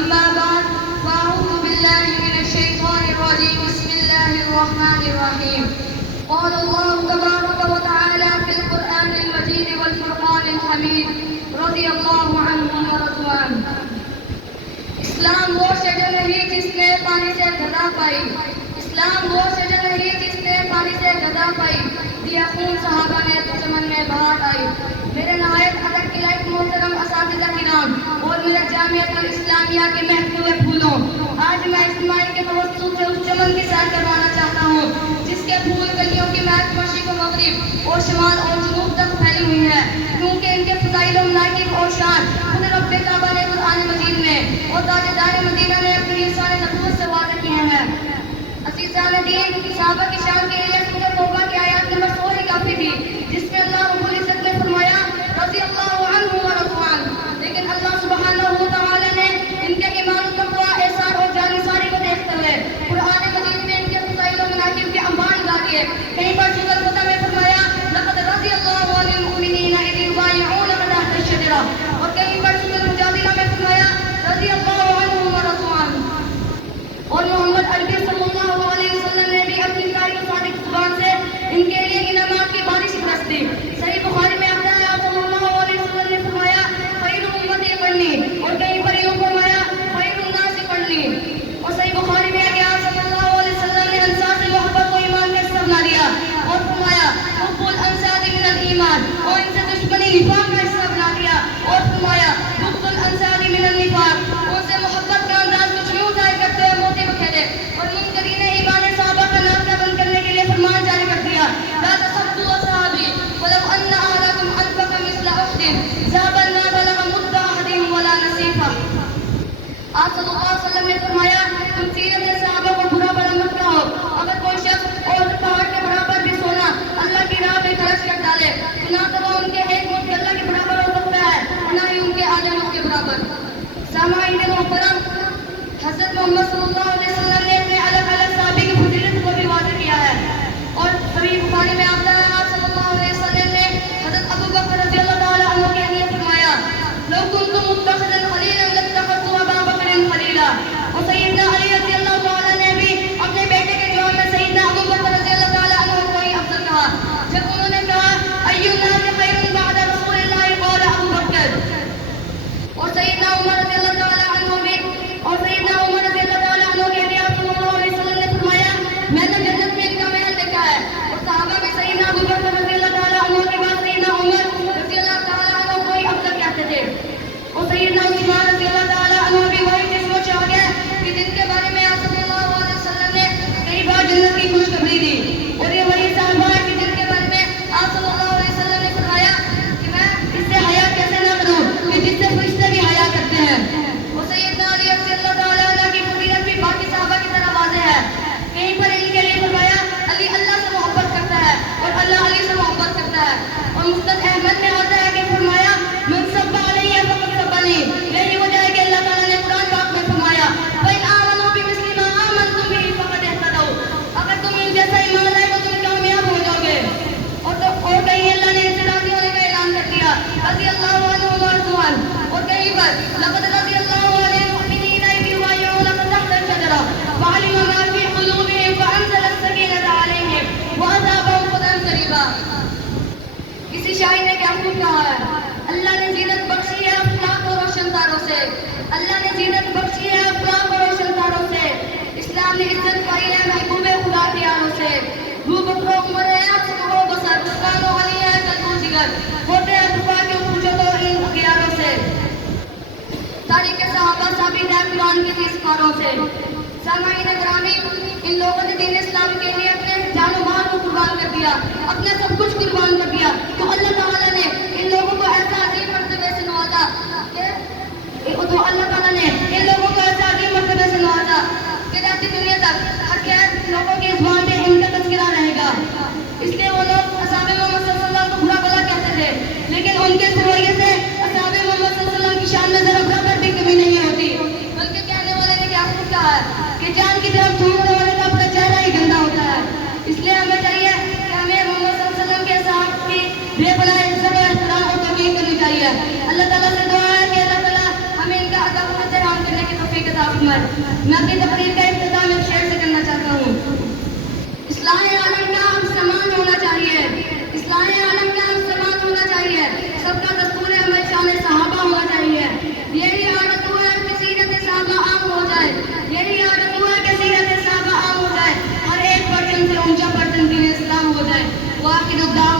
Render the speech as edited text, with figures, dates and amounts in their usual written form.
أما بعد فأعوذ بالله من الشيطان الرجيم بسم الله الرحمن الرحيم قال الله تبارك وتعالى في القرآن المجيد والفرقان الحميد رضي الله عنهم ورضوا عنه اسلام وہ شجر نہیں جس نے پانی سے غذا پائی اسلام وہ شجر نہیں جس نے پانی سے غذا پائی دیا خون صحابہ نے تو چمن میں بہار آئی میرے نہایت ادب کے لائق محترم اساتذہ کرام اور میرے جامعۃ الاسلامیہ کے مہکتے ہوئے پھولوں آج میں اسماعیل کے توسط سے اس چمن کی سیر کروانا چاہتا ہوں جس کے پھول کلیوں کی مہک مشرق و مغرب اور شمال اور جنوب تک پھیلی ہوئی ہے کیونکہ ان کے فضائل و مناقب اور شان خود رب کعبہ نے قرآن مجید میں اور تاجدار مدینہ نے اپنی لسان نبوت سے واضح کیے ہیں عزیزان دین صحابہ کی شان کے لیے سورۃ توبہ کی آیات نمبر 100 ہی کافی تھی جس میں اللہ رب العزت نے فرمایا رضی اللہ عنہ ورضوا عنہ لیکن اللہ سبحانہ وتعالی نے ان کے ایمان و تقوی احسان اور جانثاری کو دیکھتے ہوئے قرآن مجید میں ان کے فضائل و مناقب کے انبان لا دیے کہیں پر سورۃ الفتح میں فرمایا لقد رضی اللہ عن المؤمنین اذ یبایعونک تحت الشجرہ اور کہیں پر سورۃ المجادلہ میں فرمایا رضی اللہ عنہ ورضوا عنہ اور محمد عربی صلی اللہ علیہ وسلم نے بھی اپنی قائل و صادق زبان سے ان کے لیے انعامات کی بارش برستی صحیح بخاری میں آتا ہے آپ صلی اللہ علیہ وسلم نے فرمایا خیر امتی قرنی اور کہیں پر یوں فرمایا خیر الناس قرنی اور صحیح بخاری میں آگے آپ صلی اللہ علیہ وسلم نے انصار سے محبت کو ایمان کا حصہ بنا لیا اور فرمایا حب الانصار من الایمان اور ان سے دشمنی نفاق کا حصہ بنا لیا اور فرمایا بغض الانصار من النفاق ان سے محبت کا انداز کچھ یوں ظاہر کرتے ہوئے موتی بکھیرے اور منکرین ایمان صحابہ کا ناطہ بند کرنے کے لیے فرمان جاری کر دیا لا تصبوا اصحابی ولو ان احدکم انفق مثل احد ذهبا ما بلغ مد احدهم ولا نصيفا آپ صلی اللہ علیہ وسلم نے فرمایا تم سیرت صحابہ کو برا بھلا مت کہو اگر کوئی شخص اور پہاڑ کے برابر بھی سونا اللہ کی راہ میں خرچ کر ڈالے نہ تو وہ ان کے ایک مٹھ اللہ کے برابر ہو سکتا ہے نہ ہی ان کے آدھے مٹھ کے برابر سامعین محترم حضرت محمد صلی اللہ علیہ وسلم نے اپنے الگ الگ صحابی کی فضیلت کو بھی واضح کیا ہے اور صحیح بخاری میں آتا ہے آپ صلی اللہ علیہ وسلم نے حضرت ابو بکر رضی اللہ تعالی عنہ کے لیے فرمایا لو كنت متخذا خليلا لاتخذت ابا بکر خلیلا اور سیدنا علی رضی اللہ تعالی نے بھی اپنے بیٹے کے جواب میں سیدنا ابو بکر رضی اللہ تعالی عنہ کو ہی افضل کہا جب انہوں نے کہا ای الناس خیر بعد رسول اللہ قال ابو بکر اور سیدنا عمر رضی اللہ تعالی عنہ بھی اور سیدنا عمر رضی اللہ تعالی عنہ کے بھی آپ صلی اللہ علیہ وسلم نے فرمایا میں نے جنت میں ان کا محل دیکھا ہے اور صحابہ میں سیدنا ابو بکر رضی اللہ تعالی عنہ کے بعد سیدنا عمر رضی اللہ تعالی عنہ کو ہی افضل کہتے تھے اور سیدنا عثمان رضی اللہ تعالی عنہ بھی وہی جسم و چاہ ہے کہ جن کے بارے میں آپ صلی اللہ علیہ وسلم نے کئی بار جنت کی خوشخبری دی اور یہ وہی صحابہ ہے کہ جن کے بارے میں آپ صلی اللہ علیہ وسلم نے فرمایا کہ میں اس سے حیا کیسے نہ کروں کہ جس سے فرشتے بھی حیا کرتے ہیں اور سیدنا علی رضی اللہ تعالی عنہ کی فضیلت بھی باقی صحابہ کی طرح واضح ہے کہیں پر ان کے لیے فرمایا علی اللہ سے محبت کرتا ہے اور اللہ علی سے محبت کرتا ہے اور مستد احمد میں آتا ہے کہ فرمایا من سب علیہ فقط سبنی یہی وجہ ہے کہ اللہ تعالیٰ نے قرآن پاک میں فرمایا فَإِنْ آمَنُوا بِمِثْلِ مَا آمَنْتُمْ بِهِ فَقَدِ اهْتَدَوْا اگر تم ان جیسا ایمان لائے تو تم کامیاب ہو جاؤ گے اور کہیں اللہ نے ان سے راضی ہونے کا اعلان کر دیا رضی اللہ عنہ ورضوا عنہ اور کہیں پر لقد رضی اللہ عن المؤمنین اذ یبایعونک تحت الشجرہ وعلم ما فی قلوبہم فانزل السکینۃ علیہم واصابہم فتحا قریبا کسی شاعر نے کیا خوب کہا ہے اللہ نے زینت بخشی ہے افلاک اور روشن تاروں سے اللہ نے زینت بخشی ہے افلاک اور روشن تاروں سے اسلام نے عزت پائی ہے محبوب خدا کے آنوں سے رو بکرو عمر ہے صبح و بسر مسکان و علی ہے قلب و جگر ہوتے ہیں دفاع کیوں پوچھو تو ان اخیاروں سے تاریخ صحابہ ثابت ہے قرآن کی تیسکاروں سے سامعین گرامی ان لوگوں نے دین اسلام کے لیے اپنے جان و مال کو قربان کر دیا اپنا سب کچھ قربان کر دیا تو اللہ تعالیٰ نے ان لوگوں کو ایسا عظیم مرتبے سے نوازا تو اللہ تعالیٰ نے ان لوگوں کو ایسا عظیم مرتبے سے نوازا کہ رہتی دنیا تک ہر خیر لوگوں کی زبان پہ ان کا تذکرہ رہے گا اس لیے وہ لوگ اصحاب محمد صلی اللہ علیہ وسلم کو برا بھلا کہتے تھے لیکن ان کے رویے سے اصحاب محمد صلی اللہ علیہ وسلم کی شان میں ذرا برابر بھی کمی نہیں ہوتی بلکہ کہنے والے نے کیا کہا ہے کہ جان کی طرف تھوکنے والے کا اپنا چہرہ ہی گندا ہوتا ہے اس لیے ہمیں چاہیے کہ ہمیں محمد صلی اللہ علیہ وسلم کے صحابہ کی بے پناہ عزت و احترام اور توقیر کرنی چاہیے اللہ تعالیٰ سے دعا ہے کہ اللہ تعالیٰ ہمیں ان کا ادب و احترام کرنے کی توفیق اکمل. میں اپنی تقریر کا اختتام ایک شعر سے کرنا چاہتا ہوں. اصلاح عالم کا ہم سامان ہونا چاہیے. اصلاح عالم کا ہم سامان ہونا چاہیے. سب کا دستور عمل شان صحابہ ہونا چاہیے. یہی عادت ہے کہ سیرت صحابہ عام ہو جائے. یہی عادت ہے کہ سیرت صحابہ عام ہو جائے. ہر ایک پرسن سے اونچا پرسن دین اسلام ہو جائے. واخر الدعوات